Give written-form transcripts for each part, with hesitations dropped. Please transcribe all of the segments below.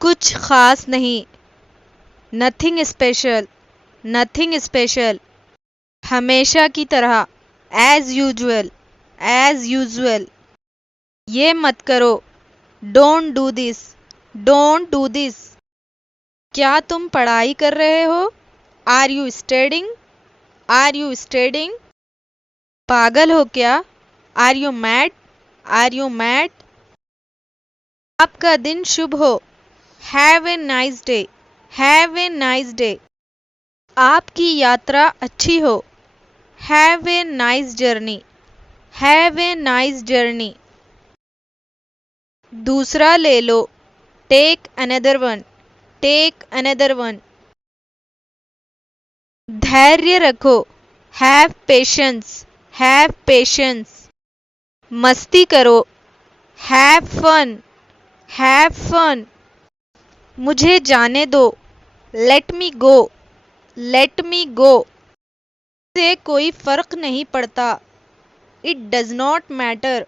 कुछ खास नहीं, नथिंग स्पेशल, नथिंग स्पेशल। हमेशा की तरह, एज यूजुअल, एज यूजुअल। ये मत करो, don't do this, don't do this. क्या तुम पढ़ाई कर रहे हो? Are you studying, are you studying? पागल हो क्या? Are you mad, are you mad? आपका दिन शुभ हो, have a nice day, have a nice day. आपकी यात्रा अच्छी हो, have a nice journey, have a nice journey. दूसरा ले लो, take another one, take another one. धैर्य रखो, हैव पेशेंस, हैव पेशेंस। मस्ती करो, हैव फन, हैव फन। मुझे जाने दो, लेट मी गो, लेट मी गो। से कोई फर्क नहीं पड़ता, it does not matter,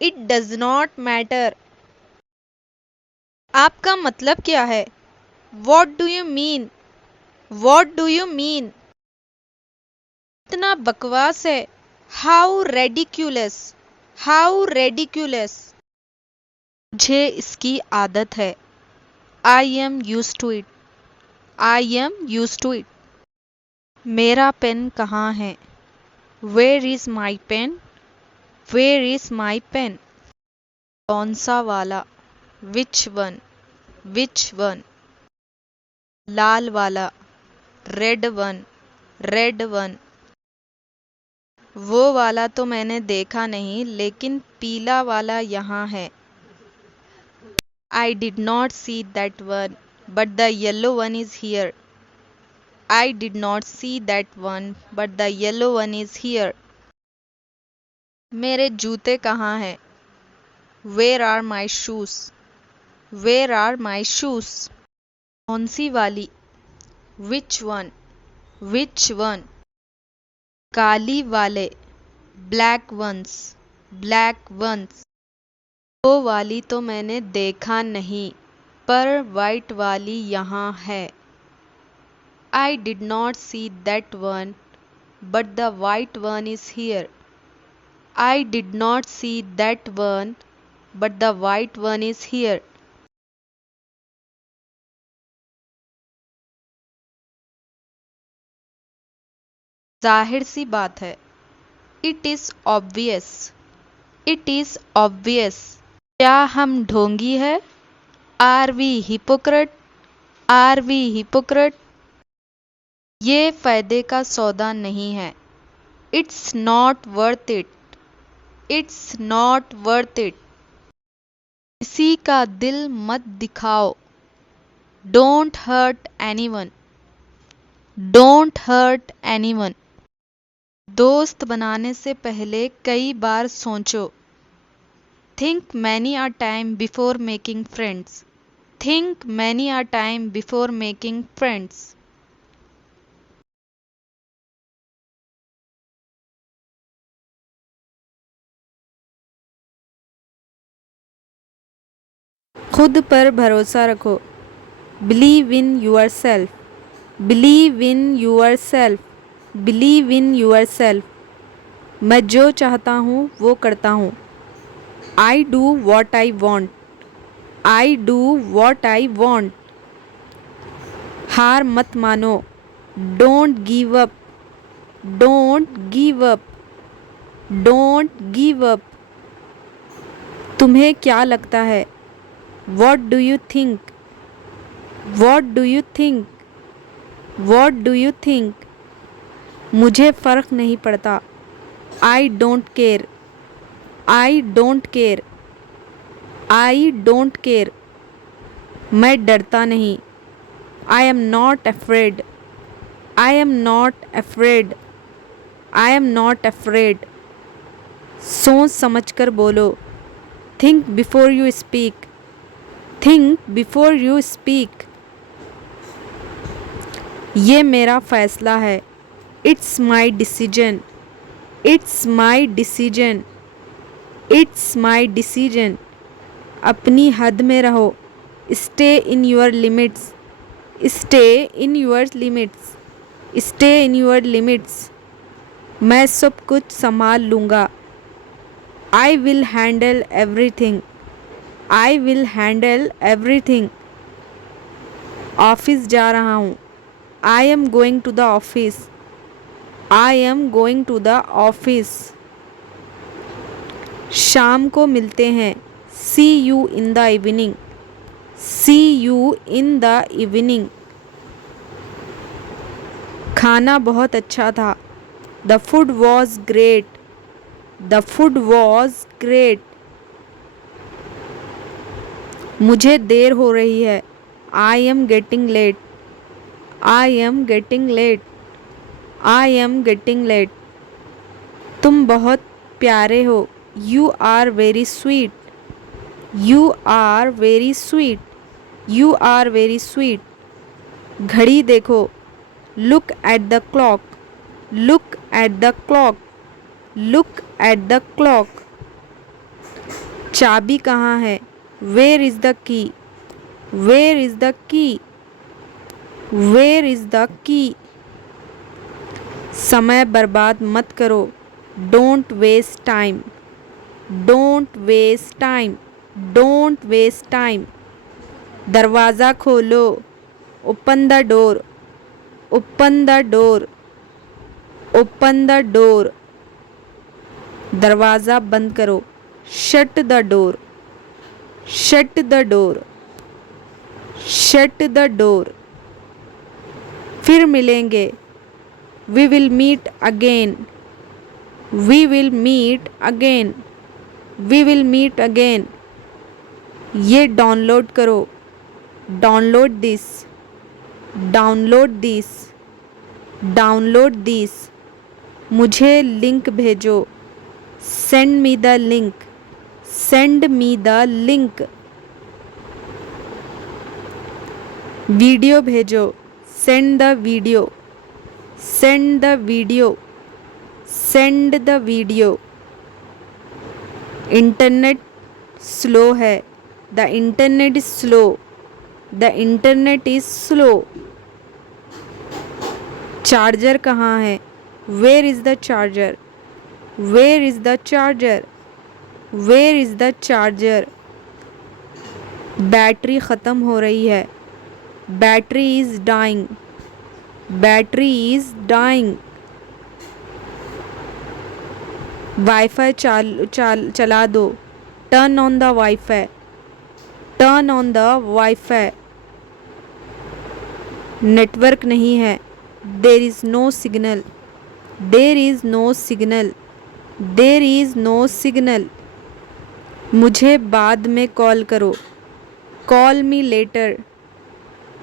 it does not matter. आपका मतलब क्या है? What do you mean, what do you mean? इतना बकवास है, हाउ रेडिक्यूलस, हाउ रेडिक्यूलस। मुझे इसकी आदत है, I am use to it, I am use to it. मेरा पेन कहाँ है? Where is my pen, where is my pen? कौन सा वाला? Which one, which one? लाल वाला, रेड वन, रेड वन। वो वाला तो मैंने देखा नहीं, लेकिन पीला वाला यहाँ है। I did not see that one, but the yellow one is here. I did not see that one, but the yellow one is here. मेरे जूते कहाँ हैं? Where are my shoes? Where are my shoes? कौन सी वाली? Which one? Which one? काली वाले, black ones, black ones. वो वाली तो मैंने देखा नहीं, पर वाइट वाली यहाँ है। I did not see that one, but the white one is here. I did not see that one, but the white one is here. जाहिर सी बात है, It is obvious, It is obvious. क्या हम ढोंगी है? Are we hypocrite? Are we hypocrite? ये फायदे का सौदा नहीं है। It's not worth it. It's not worth it. किसी का दिल मत दिखाओ, Don't hurt anyone. Don't hurt anyone. दोस्त बनाने से पहले कई बार सोचो, Think many a time before making friends. Think many a time before making friends. खुद पर भरोसा रखो, Believe in yourself. Believe in yourself. Believe in yourself. मैं जो चाहता हूँ वो करता हूँ, I do what I want. I do what I want. हार मत मानो, Don't give up. Don't give up. Don't give up. तुम्हें क्या लगता है? What do you think? What do you think? What do you think? मुझे फ़र्क नहीं पड़ता, I don't care. I don't care. I don't care. मैं डरता नहीं, I am not afraid. I am not afraid. I am not afraid. सोच समझकर बोलो, Think before you speak. Think before you speak. ये मेरा फैसला है, It's my decision. It's my decision. It's my decision. अपनी हद में रहो, stay in your limits, stay in your limits, stay in your limits. मैं सब कुछ संभाल लूँगा। I will handle everything, I will handle everything. Office जा रहा हूँ। I am going to the office, I am going to the office. शाम को मिलते हैं। See you in the evening, see you in the evening. खाना बहुत अच्छा था। The food was great, the food was great. मुझे देर हो रही है। I am getting late, I am getting late, I am getting late. तुम बहुत प्यारे हो। You are very sweet, you are very sweet, you are very sweet. घड़ी देखो। Look at the clock, look at the clock, look at the clock. चाबी कहाँ है? Where is the key, where is the key, where is the key. समय बर्बाद मत करो। Don't waste time, don't waste time, don't waste time. दरवाज़ा खोलो। Open the door, open the door, open the door. दरवाज़ा बंद करो। Shut the door, shut the door, shut the door. फिर मिलेंगे। We will meet again, we will meet again, we will meet again. ये download करो। Download this, download this, download this. मुझे link भेजो। Send me the link, send me the link. Video भेजो। Send the वीडियो, send the वीडियो, send the video. Internet slow है। The internet is slow, the internet is slow. Charger कहाँ है? Where is the charger, where is the charger, where is the charger. Battery ख़त्म हो रही है। Battery is dying, battery is dying. Wifi चला दो। Turn on the wifi, turn on the wifi. Network नहीं है। There is no signal, there is no signal, there is no signal. मुझे बाद में कॉल करो। Call me later,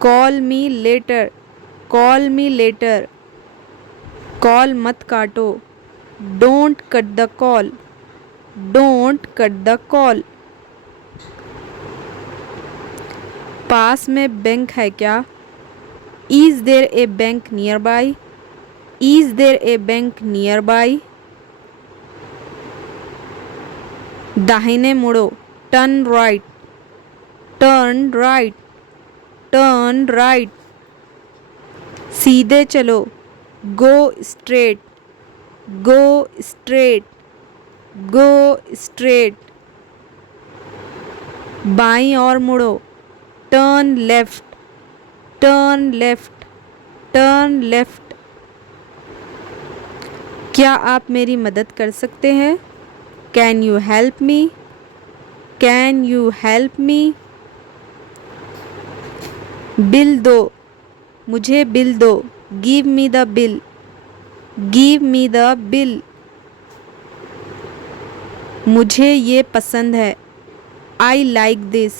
call me later, call me later. Call मत काटो। Don't cut the call, don't cut the call. पास में bank है क्या? Is there a bank nearby, is there a bank nearby. दाहिने मुड़ो। Turn right, turn right, turn right. सीधे चलो। Go straight, go straight, go straight. बाईं ओर मुड़ो। Turn left, turn left, turn left. क्या आप मेरी मदद कर सकते हैं? Can you help me, can you help me. Bill दो। मुझे बिल दो। Give me the bill, give me the bill. मुझे ये पसंद है। I like this,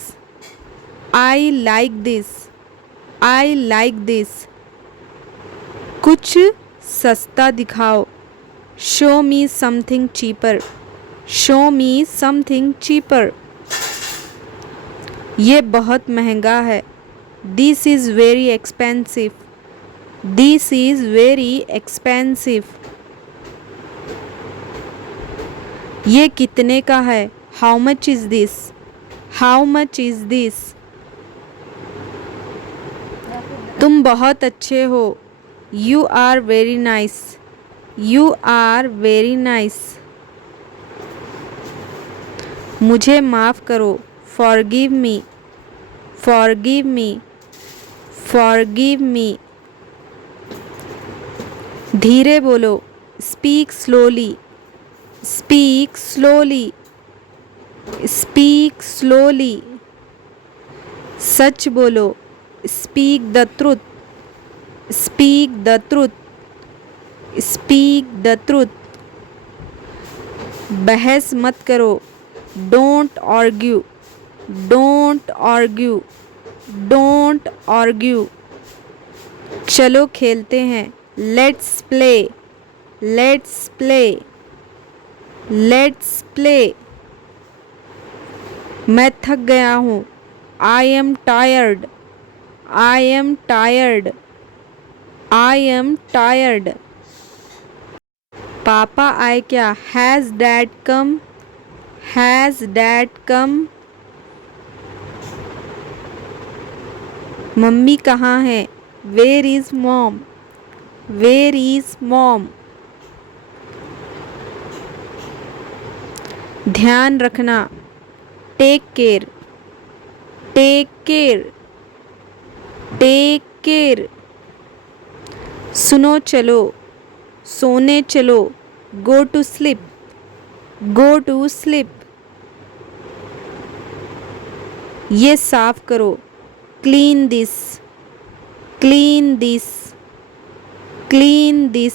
I like this, I like this. कुछ सस्ता दिखाओ। Show me something cheaper, show me something cheaper. ये बहुत महंगा है। This is very expensive, this is very expensive. ये कितने का है? How much is this, how much is this, तुम बहुत अच्छे हो। You are very nice. You are very nice. मुझे माफ़ करो। Forgive me. Forgive me. Forgive me. धीरे बोलो। Speak slowly. Speak slowly. Speak slowly. सच बोलो। Speak the truth. Speak the truth. Speak the truth. बहस मत करो। Don't argue. Don't argue. Don't argue. चलो खेलते हैं। Let's play. Let's play. Let's play. मैं थक गया हूँ। I am tired. I am tired. I am tired. पापा आए क्या? Has dad come? Has dad come? मम्मी कहाँ है? Where is mom? Where is mom? ध्यान रखना। Take care. Take care. Take care. सुनो चलो। सोने चलो। Go to sleep. Go to sleep. ये साफ करो। Clean this. Clean this. Clean this.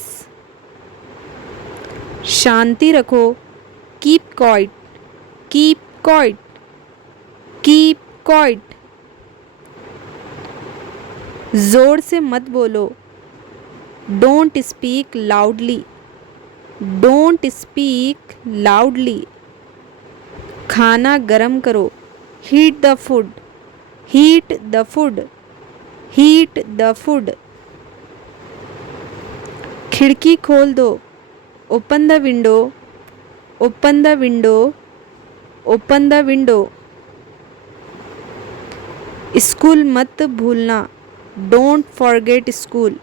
शांति रखो। Keep quiet. Keep quiet. Keep quiet. जोर से मत बोलो। Don't speak loudly. Don't speak loudly. खाना गरम करो। Heat the food. Heat the food. Heat the food. खिड़की खोल दो। Open the window. Open the window. Open the window. School मत भूलना। Don't forget school.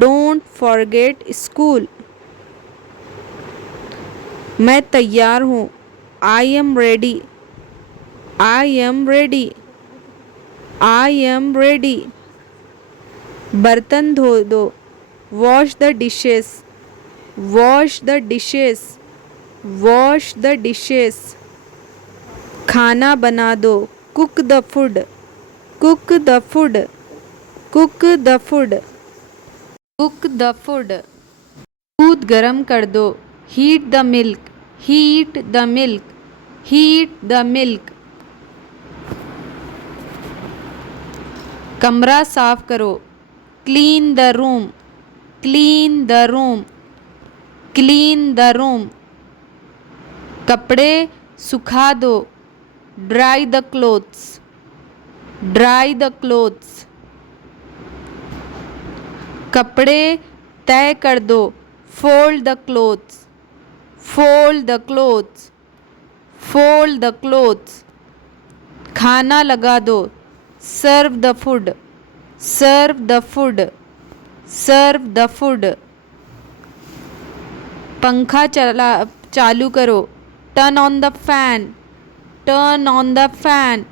Don't forget school. मैं तैयार हूँ। I am ready. I am ready. I am ready. बर्तन धो दो। Wash the dishes. Wash the dishes. Wash the dishes. खाना बना दो। Cook the food. Cook the food. Cook the food. Cook the food. दूध गरम कर दो। Heat the milk. Heat the milk. Heat the milk. कमरा साफ करो। Clean the room. Clean the room. Clean the room. कपड़े सुखा दो। Dry the clothes. Dry the clothes. कपड़े तय कर दो। Fold the clothes. Fold the clothes. Fold the clothes. खाना लगा दो। Serve the food. Serve the food. Serve the food. पंखा चालू करो। Turn on the fan. Turn on the fan.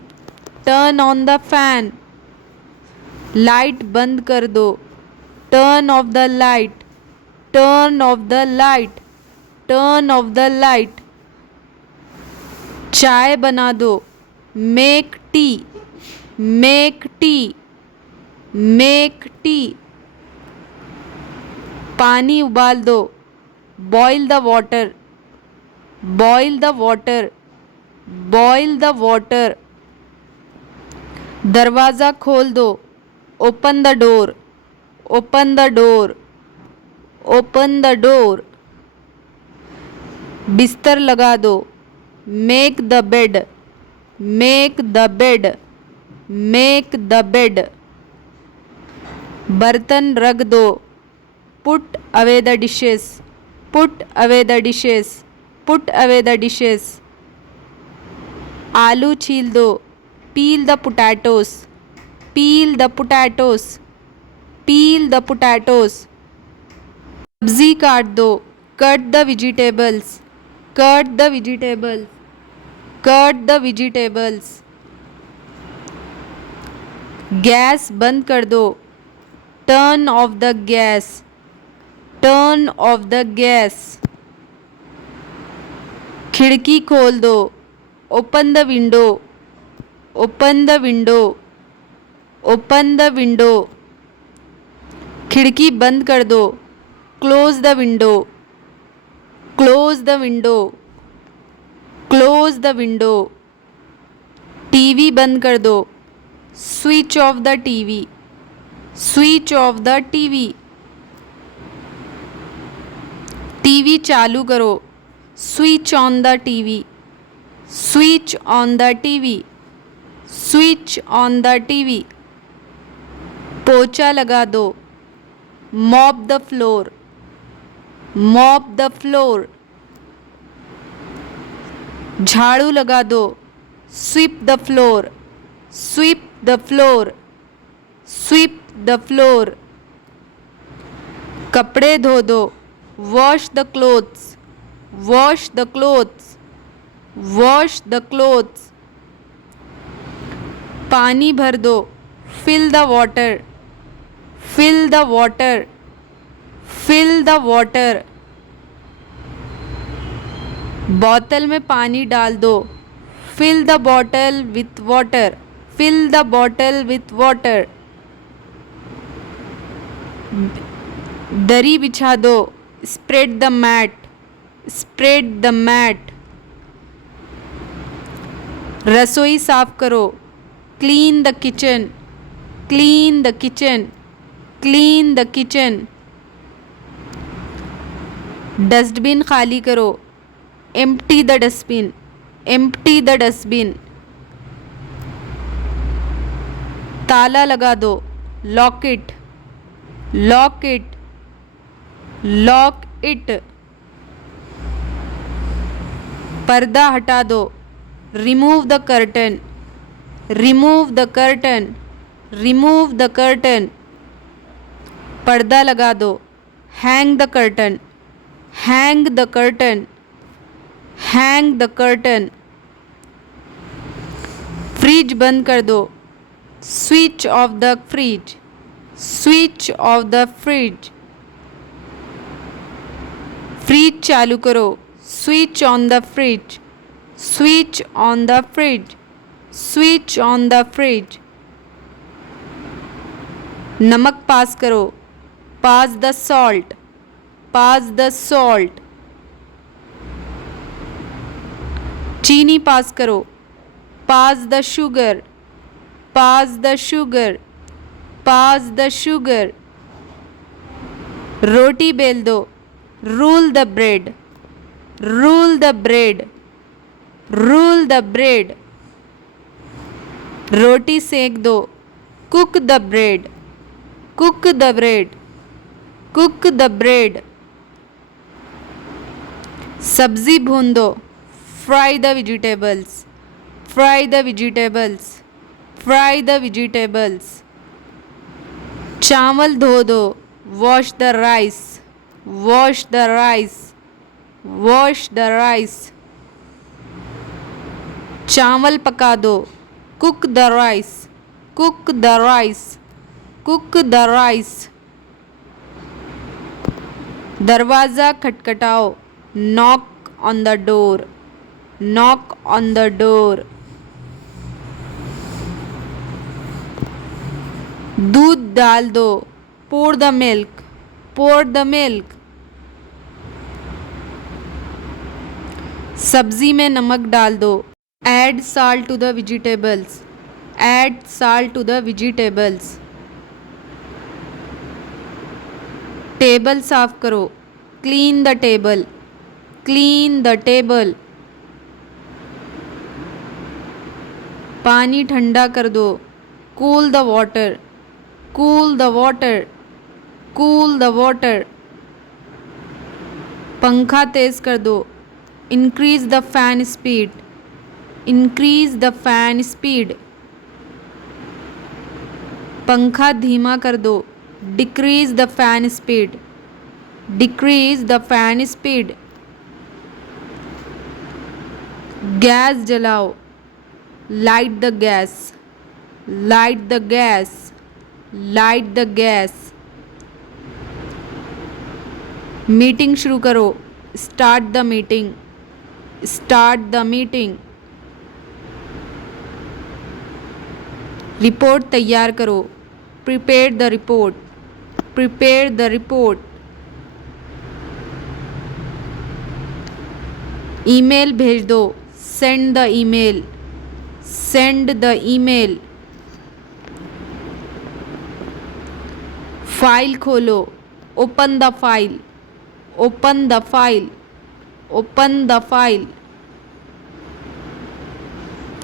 Turn on the fan. Light बंद कर दो। Turn off the light. Turn off the light. Turn off the light. चाय बना दो। Make tea. Make tea. Make tea. पानी उबाल दो। Boil the water. Boil the water. Boil the water. दरवाज़ा खोल दो। Open the door. Open the door. Open the door. बिस्तर लगा दो। Make the bed. Make the bed. Make the bed. बर्तन रख दो। Put away the dishes. Put away the dishes. Put away the dishes. आलू छील दो। पील the potatoes. peel the potatoes, peel the potatoes. सब्जी काट दो, cut the vegetables, cut the vegetables, cut the vegetables. Gas बंद कर दो, turn off the gas, turn off the gas. खिड़की खोल दो, open the window, open the window, open the window. खिड़की बंद कर दो, close the window, close the window, close the window. TV बंद कर दो, switch off the TV, switch off the TV. TV चालू करो, switch on the TV, switch on the TV, switch on the TV. पोछा लगा दो, mop the floor, mop the floor. झाड़ू लगा दो, sweep the floor, sweep the floor, sweep the floor. कपड़े धो दो, wash the clothes, wash the clothes, wash the clothes. पानी भर दो, fill the water, fill the water, fill the water. बोतल में पानी डाल दो, fill the bottle with water, fill the bottle with water. दरी बिछा दो, spread the mat, spread the mat. रसोई साफ करो, clean the kitchen, clean the kitchen, clean the kitchen. Dustbin खाली करो, empty the dustbin, empty the dustbin. ताला लगा दो, lock it, lock it, lock it. पर्दा हटा दो, remove the curtain, remove the curtain, remove the curtain. पर्दा लगा दो, hang the curtain, hang the curtain, hang the curtain. Fridge बंद कर दो, switch off the fridge, switch off the fridge. Fridge चालू करो, switch on the fridge, switch on the fridge, switch on the fridge. नमक पास करो, pass the salt, pass the salt. चीनी पास करो, pass the sugar, pass the sugar, pass the sugar. रोटी बेल दो, rule the bread, rule the bread, rule the bread. रोटी सेक दो, cook the bread, cook the bread, cook the bread. सब्जी भून दो, fry the vegetables, fry the vegetables, fry the vegetables. चावल धो दो, wash the rice, wash the rice, wash the rice. चावल पका दो, cook the rice, cook the rice, cook the rice. दरवाज़ा खटखटाओ, knock on the door, knock on the door. दूध डाल दो, pour the milk, pour the milk. सब्जी में नमक डाल दो, add salt to the vegetables, add salt to the vegetables. Table साफ करो, clean the table, clean the table. पानी ठंडा कर दो, cool the water, cool the water, cool the water. पंखा तेज कर दो, increase the fan speed, increase the fan speed. पंखा धीमा कर दो, decrease the fan speed, decrease the fan speed. Gas जलाओ, light the gas, light the gas, light the gas. Meeting शुरू करो, start the meeting, start the meeting. Report तैयार करो, prepare the report, prepare the report. Email भेज दो, send the email, send the email. File खोलो, open the file, open the file, open the file.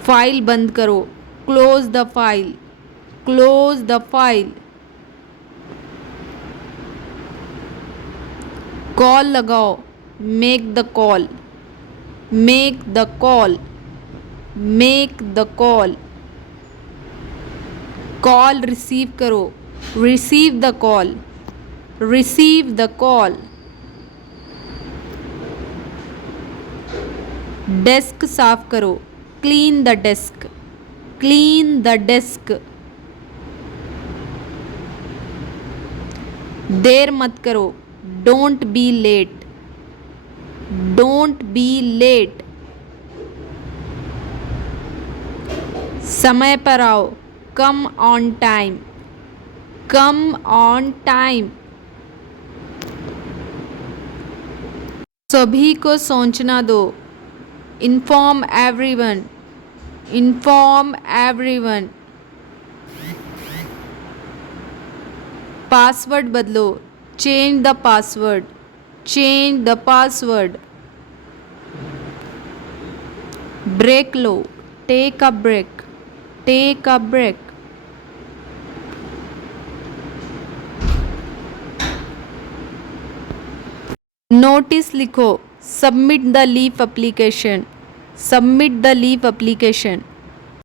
File बंद करो, close the file, close the file. Call लगाओ, make the call, make the call, make the call. Call receive करो, receive the call, receive the call. Desk साफ करो, clean the desk, clean the desk. देर मत करो, don't be late, don't be late. समय पर आओ, come on time, come on time. सभी को सोचना दो, inform everyone, inform everyone. Password बदलो, change the password, change the password. Break लो, take a break, take a break. Notice लिखो, submit the leave application, submit the leave application.